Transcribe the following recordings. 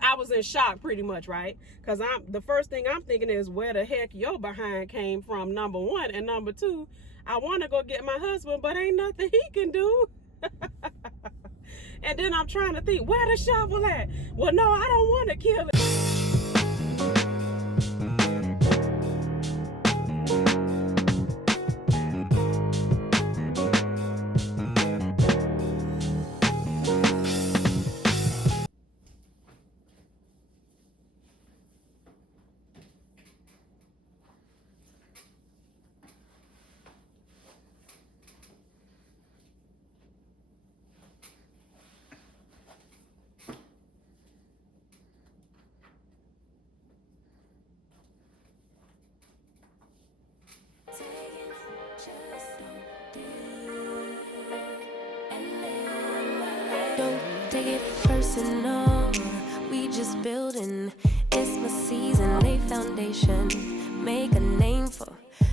I was in shock pretty much, right? Because the first thing I'm thinking is where the heck your behind came from, number one. And number two, I want to go get my husband, but ain't nothing he can do. And then I'm trying to think, where the shovel at? Well, no, I don't want to kill it. Don't take it personal, we just building. It's my season, lay foundation, make a name for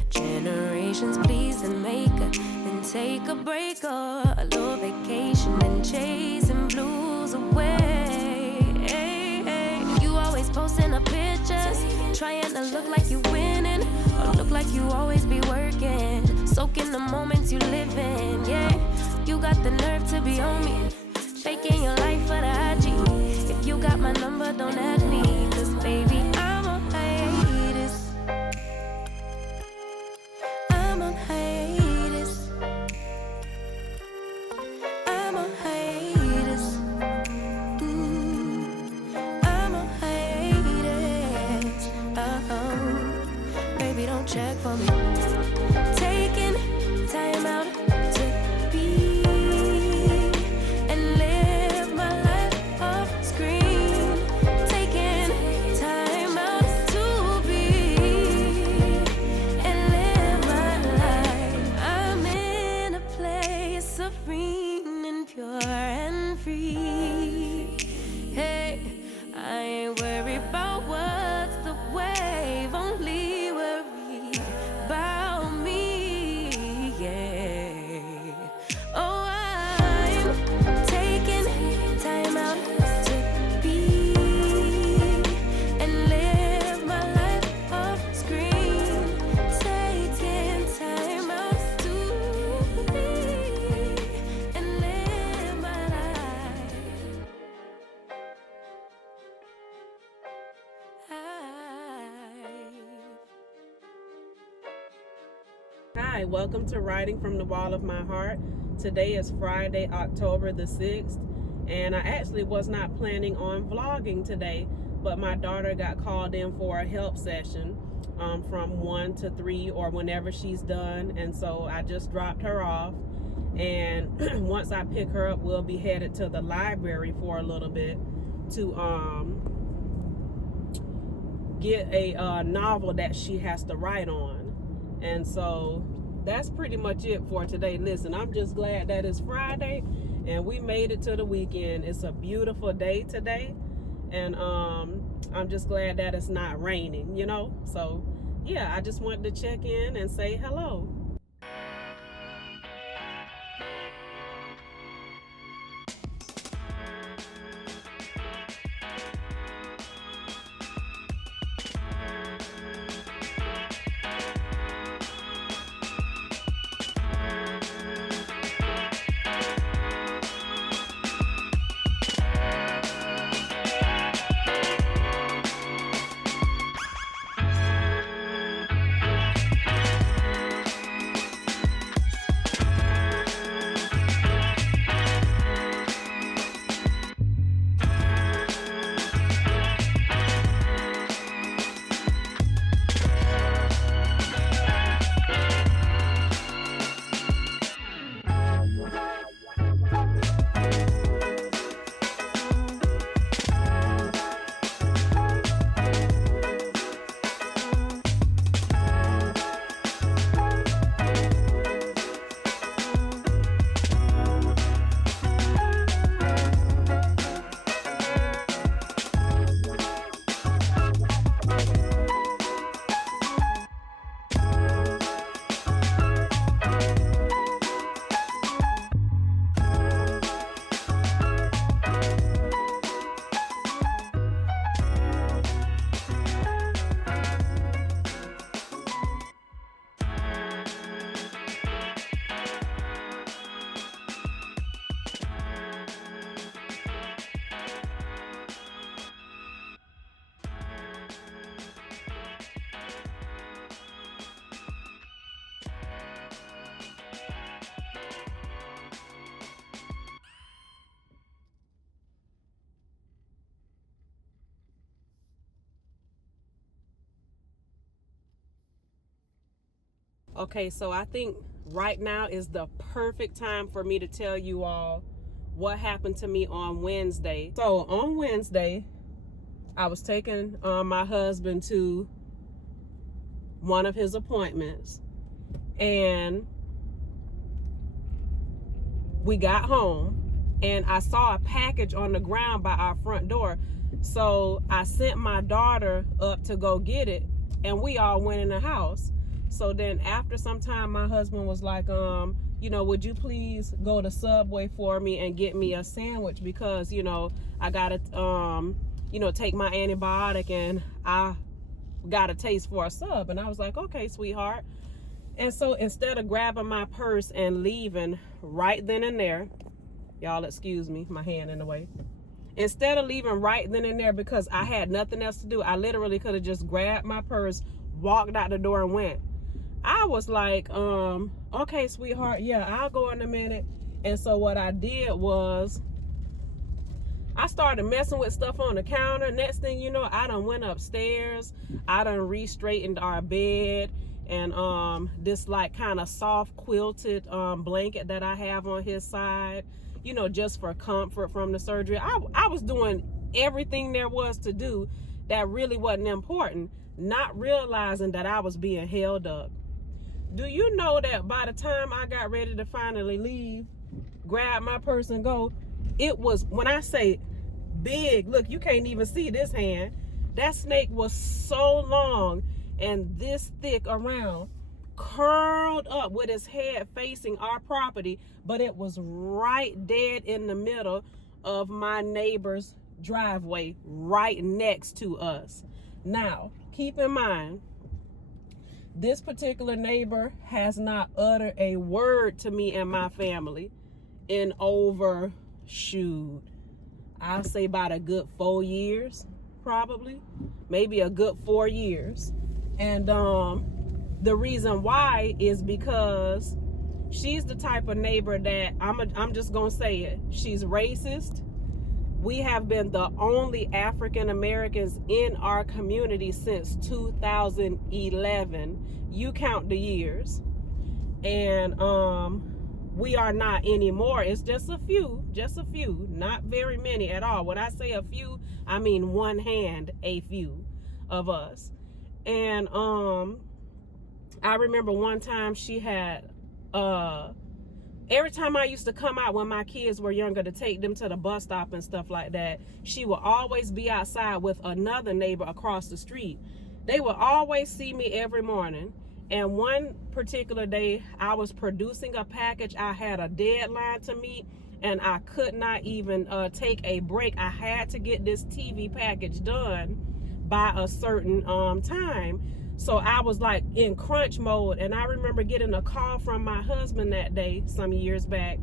generations. Please and make a, then take a break or a little vacation and chasing blues away. You always posting up pictures, trying to look like you winning, or look like you always be working, soaking the moments you live in. Yeah, you got the nerve to be on me, faking your life for the IG. If you got my number, don't add me, cause baby, I'm on hiatus. I'm on hiatus. I'm on hiatus. I'm on hiatus. Baby, don't check for me. Taking time out to be and live my life off screen. Taking time out to be and live my life. I'm in a place serene and pure and free. Hey, I ain't worried about what's the wave, only worry about me. Yeah. Oh, I'm taking time out to be and live my life off screen. Taking time out to be and live my life. Hi, welcome to Writing from the Wall of My Heart. Today is Friday, October the 6th, and I actually was not planning on vlogging today, but my daughter got called in for a help session from 1 to 3 or whenever she's done, and so I just dropped her off, and once I pick her up, we'll be headed to the library for a little bit to get a novel that she has to write on. And so that's pretty much it for today. Listen, I'm just glad that it's Friday and we made it to the weekend. It's a beautiful day today, and I'm just glad that it's not raining, you know. So yeah, I just wanted to check in and say hello. Okay, so I think right now is the perfect time for me to tell you all what happened to me on Wednesday. So on Wednesday, I was taking my husband to one of his appointments, and we got home and I saw a package on the ground by our front door. So I sent my daughter up to go get it, and we all went in the house. So then after some time, my husband was like, you know, would you please go to Subway for me and get me a sandwich, because, you know, I gotta, you know, take my antibiotic and I got a taste for a sub. And I was like, okay, sweetheart. And so instead of grabbing my purse and leaving right then and there, y'all excuse me, my hand in the way. Instead of leaving right then and there, because I had nothing else to do, I literally could have just grabbed my purse, walked out the door and went. I was like, okay, sweetheart, yeah, I'll go in a minute. And so what I did was I started messing with stuff on the counter. Next thing you know, I done went upstairs. I done re-straightened our bed, and this like kind of soft quilted blanket that I have on his side, you know, just for comfort from the surgery. I was doing everything there was to do that really wasn't important, not realizing that I was being held up. Do you know that by the time I got ready to finally leave, grab my purse and go, it was, when I say big, look, you can't even see this hand. That snake was so long and this thick around, curled up with his head facing our property, but it was right dead in the middle of my neighbor's driveway, right next to us. Now, keep in mind, this particular neighbor has not uttered a word to me and my family in over, shoot, I'll say about a good 4 years, probably, maybe a good 4 years. And the reason why is because she's the type of neighbor that I'm just gonna say it. She's racist. We have been the only African Americans in our community since 2011. You count the years. And we are not anymore. It's just a few, not very many at all. When I say a few, I mean one hand, a few of us. And I remember one time she had, every time I used to come out when my kids were younger to take them to the bus stop and stuff like that, she would always be outside with another neighbor across the street. They would always see me every morning. And one particular day, I was producing a package. I had a deadline to meet, and I could not even take a break. I had to get this TV package done by a certain time. So I was like in crunch mode. And I remember getting a call from my husband that day, some years back,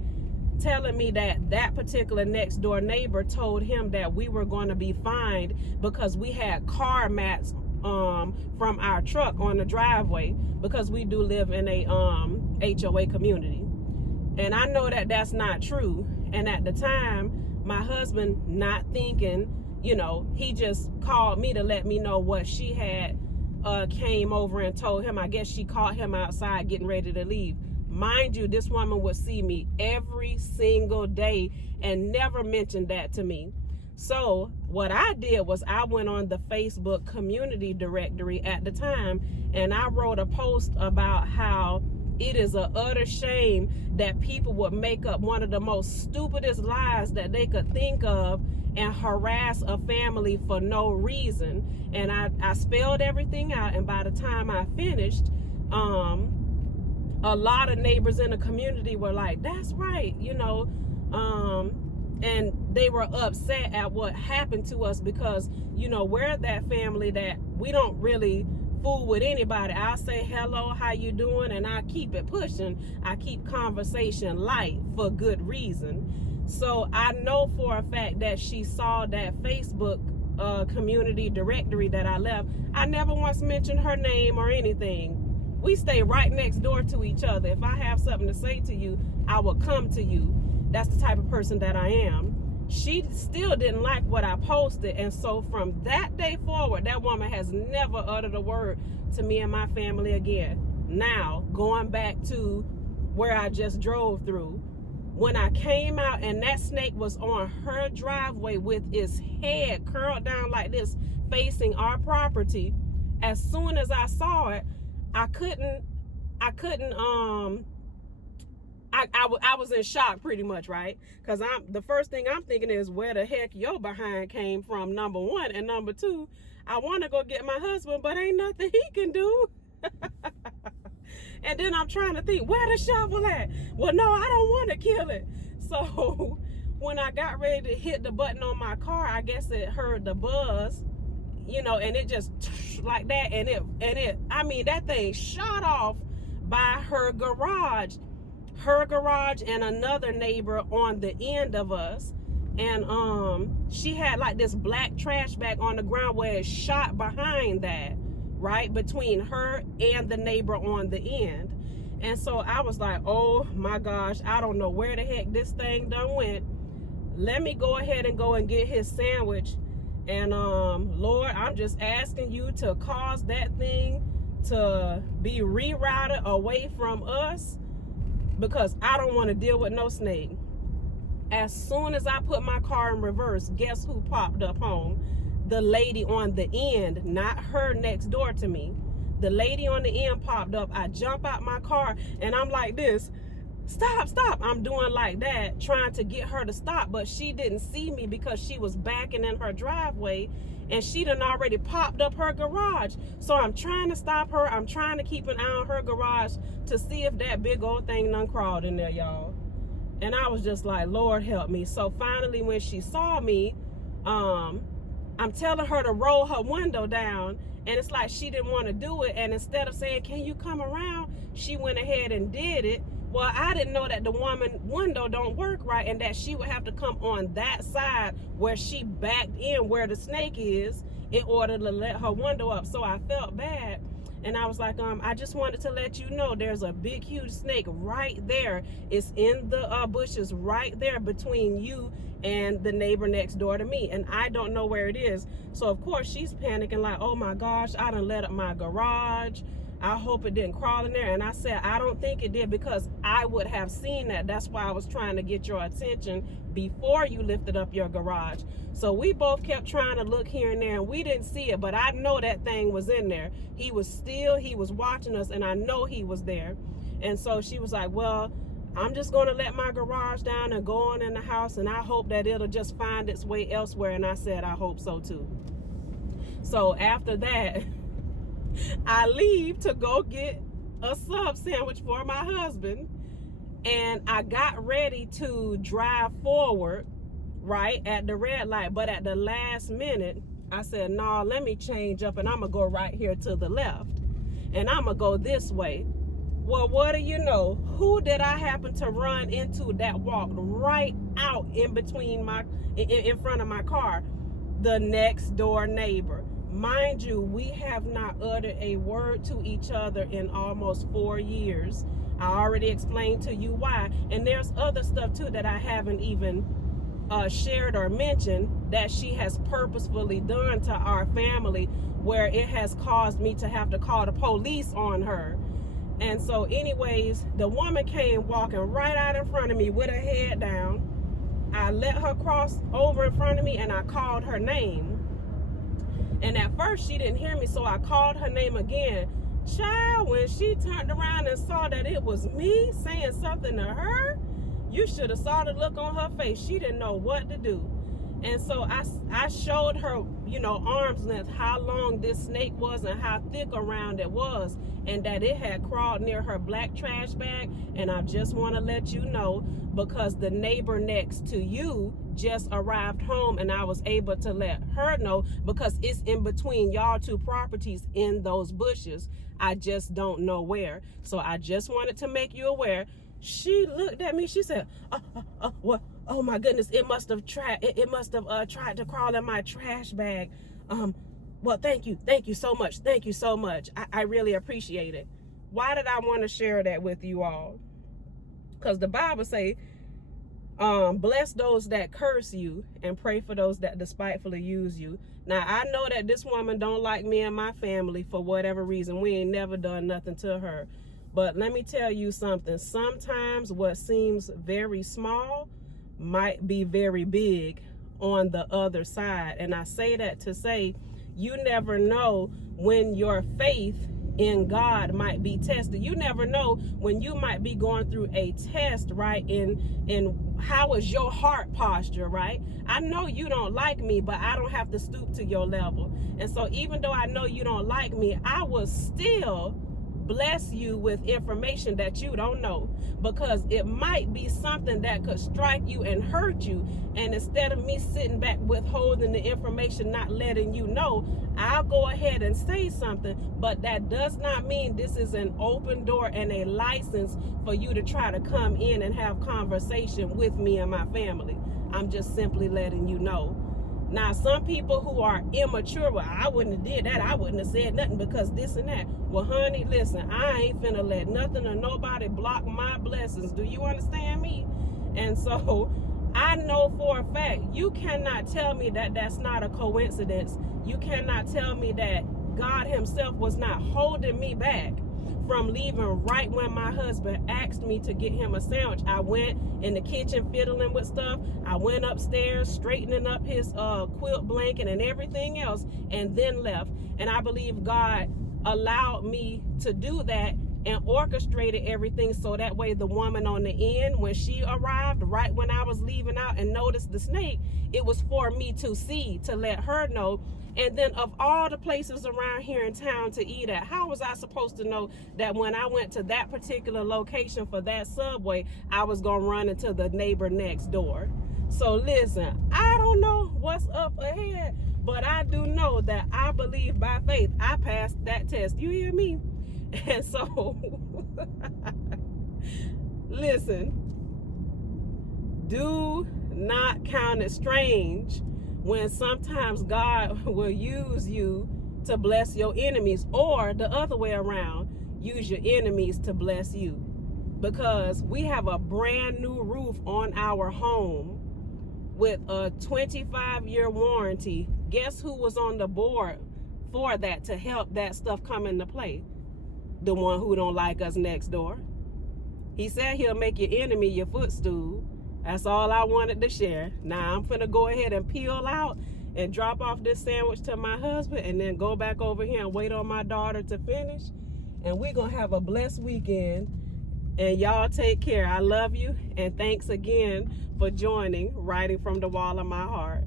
telling me that that particular next door neighbor told him that we were going to be fined because we had car mats from our truck on the driveway, because we do live in a HOA community. And I know that that's not true. And at the time, my husband, not thinking, you know, he just called me to let me know what she had came over and told him. I guess she caught him outside getting ready to leave. Mind you, this woman would see me every single day and never mentioned that to me. So what I did was I went on the Facebook community directory at the time, and I wrote a post about how it is an utter shame that people would make up one of the most stupidest lies that they could think of and harass a family for no reason. And I spelled everything out, and by the time I finished, a lot of neighbors in the community were like, that's right, you know, and they were upset at what happened to us, because, you know, we're that family that we don't really fool with anybody. I'll say hello, how you doing, and I keep it pushing. I keep conversation light for good reason. So I know for a fact that she saw that Facebook community directory that I left. I never once mentioned her name or anything. We stay right next door to each other. If I have something to say to you, I will come to you. That's the type of person that I am. She still didn't like what I posted, and so from that day forward, that woman has never uttered a word to me and my family again. Now, going back to where I just drove through, when I came out and that snake was on her driveway with its head curled down like this, facing our property, as soon as I saw it, I was in shock pretty much, right? Because the first thing I'm thinking is where the heck your behind came from, number one. And number two, I want to go get my husband, but ain't nothing he can do. And then I'm trying to think, where the shovel at? Well, no, I don't want to kill it. So when I got ready to hit the button on my car, I guess it heard the buzz, and it just like that. And I mean, that thing shot off by her garage and another neighbor on the end of us. And she had like this black trash bag on the ground where it shot behind that, right between her and the neighbor on the end. And so I was like, oh my gosh, I don't know where the heck this thing done went. Let me go ahead and go and get his sandwich. And Lord, I'm just asking you to cause that thing to be rerouted away from us, because I don't want to deal with no snake. As soon as I put my car in reverse, guess who popped up home? The lady on the end, not her next door to me. The lady on the end popped up. I jump out my car and I'm like this, stop. I'm doing like that, trying to get her to stop, but she didn't see me because she was backing in her driveway and she done already popped up her garage. So I'm trying to stop her. I'm trying to keep an eye on her garage to see if that big old thing done crawled in there, y'all. And I was just like, Lord help me. So finally when she saw me, I'm telling her to roll her window down, and it's like she didn't want to do it. And instead of saying, can you come around, she went ahead and did it. Well, I didn't know that the woman window don't work right and that she would have to come on that side where she backed in where the snake is in order to let her window up. So I felt bad. And I was like, I just wanted to let you know there's a big, huge snake right there. It's in the bushes right there between you and the neighbor next door to me. And I don't know where it is. So, of course, she's panicking like, oh, my gosh, I done let up my garage. I hope it didn't crawl in there. And I said, I don't think it did, because I would have seen that. That's why I was trying to get your attention before you lifted up your garage. So we both kept trying to look here and there, and we didn't see it, but I know that thing was in there. He was watching us, and I know he was there. And so she was like, well, I'm just going to let my garage down and go on in the house, and I hope that it'll just find its way elsewhere. And I said, I hope so too. So after that, I leave to go get a sub sandwich for my husband, and I got ready to drive forward right at the red light, but at the last minute I said, no, let me change up and I'm gonna go right here to the left and I'm gonna go this way. Well, what do you know, who did I happen to run into that walked right out in between in front of my car? The next door neighbor. Mind you, we have not uttered a word to each other in almost 4 years. I already explained to you why. And there's other stuff too that I haven't even shared or mentioned that she has purposefully done to our family, where it has caused me to have to call the police on her. And so anyways, the woman came walking right out in front of me with her head down. I let her cross over in front of me and I called her name. And at first she didn't hear me, so I called her name again. Child, when she turned around and saw that it was me saying something to her, you should have saw the look on her face. She didn't know what to do. And so I showed her, arm's length, how long this snake was and how thick around it was, and that it had crawled near her black trash bag. And I just want to let you know, because the neighbor next to you just arrived home, and I was able to let her know, because it's in between y'all two properties in those bushes. I just don't know where. So I just wanted to make you aware. She looked at me. She said, what? Oh my goodness, it must have tried to crawl in my trash bag. Well, thank you so much. Thank you so much. I really appreciate it. Why did I want to share that with you all? Because the Bible say, Bless those that curse you and pray for those that despitefully use you. Now, I know that this woman don't like me and my family for whatever reason. We ain't never done nothing to her. But let me tell you something. Sometimes what seems very small might be very big on the other side. And I say that to say, you never know when your faith in God might be tested. You never know when you might be going through a test, right? In how is your heart posture, right? I know you don't like me, but I don't have to stoop to your level. And so even though I know you don't like me, I will still bless you with information that you don't know, because it might be something that could strike you and hurt you. And instead of me sitting back withholding the information, not letting you know, I'll go ahead and say something. But that does not mean this is an open door and a license for you to try to come in and have conversation with me and my family. I'm just simply letting you know. Now, some people who are immature, well, I wouldn't have did that. I wouldn't have said nothing because this and that. Well, honey, listen, I ain't finna let nothing or nobody block my blessings. Do you understand me? And so I know for a fact, you cannot tell me that that's not a coincidence. You cannot tell me that God himself was not holding me back from leaving right when my husband asked me to get him a sandwich. I went in the kitchen fiddling with stuff. I went upstairs straightening up his quilt blanket and everything else, and then left. And I believe God allowed me to do that and orchestrated everything so that way the woman on the end, when she arrived right when I was leaving out and noticed the snake, it was for me to see, to let her know. And then of all the places around here in town to eat at, how was I supposed to know that when I went to that particular location for that Subway, I was gonna run into the neighbor next door? So listen, I don't know what's up ahead, but I do know that I believe by faith I passed that test. You hear me? And so, listen, do not count it strange when sometimes God will use you to bless your enemies, or the other way around, use your enemies to bless you. Because we have a brand new roof on our home with a 25-year warranty. Guess who was on the board for that to help that stuff come into play? The one who don't like us next door. He said he'll make your enemy your footstool. That's all I wanted to share. Now I'm finna go ahead and peel out and drop off this sandwich to my husband, and then go back over here and wait on my daughter to finish. And we're gonna have a blessed weekend. And y'all take care. I love you. And thanks again for joining Writing from the Wall of My Heart.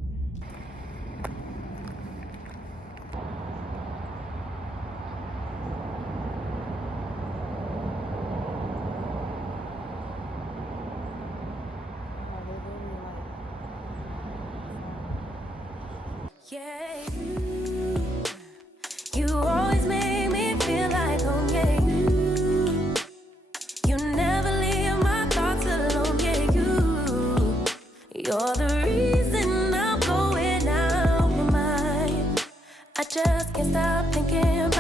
Yeah, you always make me feel like home. Yeah, you never leave my thoughts alone. Yeah, you're the reason I'm going out my mind. I just can't stop thinking